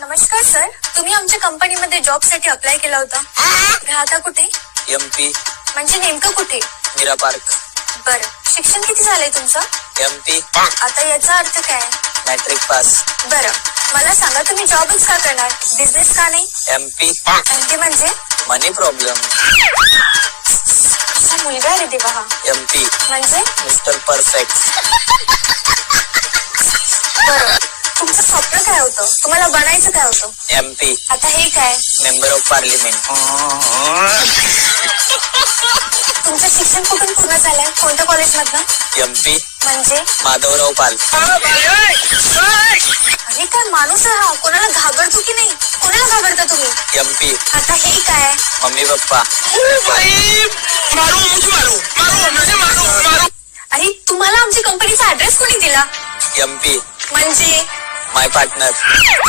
नमस्कार सर, तुम्ही आमच्या कंपनीमध्ये जॉब साठी अप्लाय केला होता. राहता कुठे? MP म्हणजे नेमकं कुठे? मीरा पार्क. बरं, शिक्षण किती झालंय तुमचं? MP आता याचा अर्थ काय? Matric pass. बरं, मला सांगा तुम्ही जॉबच का करणार, बिझनेस का नाही? MP आणखी म्हणजे मनी प्रॉब्लेम. असा मुलगा रे देवा हा. MP म्हणजे मिस्टर परफेक्ट. बरं, तुमचं स्वप्न काय होतं? तुम्हाला बनायचं काय होतं? MP आता हे काय? Member of parliament. तुमचं शिक्षण कुठून पूर्ण झालंय? कोणत्या कॉलेजमधनं? MP म्हणजे माधवराव पाल. अरे काय माणूस आहे हा, कोणाला घाबरतो की नाही? कोणाला घाबरता तुम्ही? MP आता हे काय? Mummy papa. अरे तुम्हाला आमच्या कंपनीचा ऍड्रेस कोणी दिला? MP म्हणजे माय पार्टनर.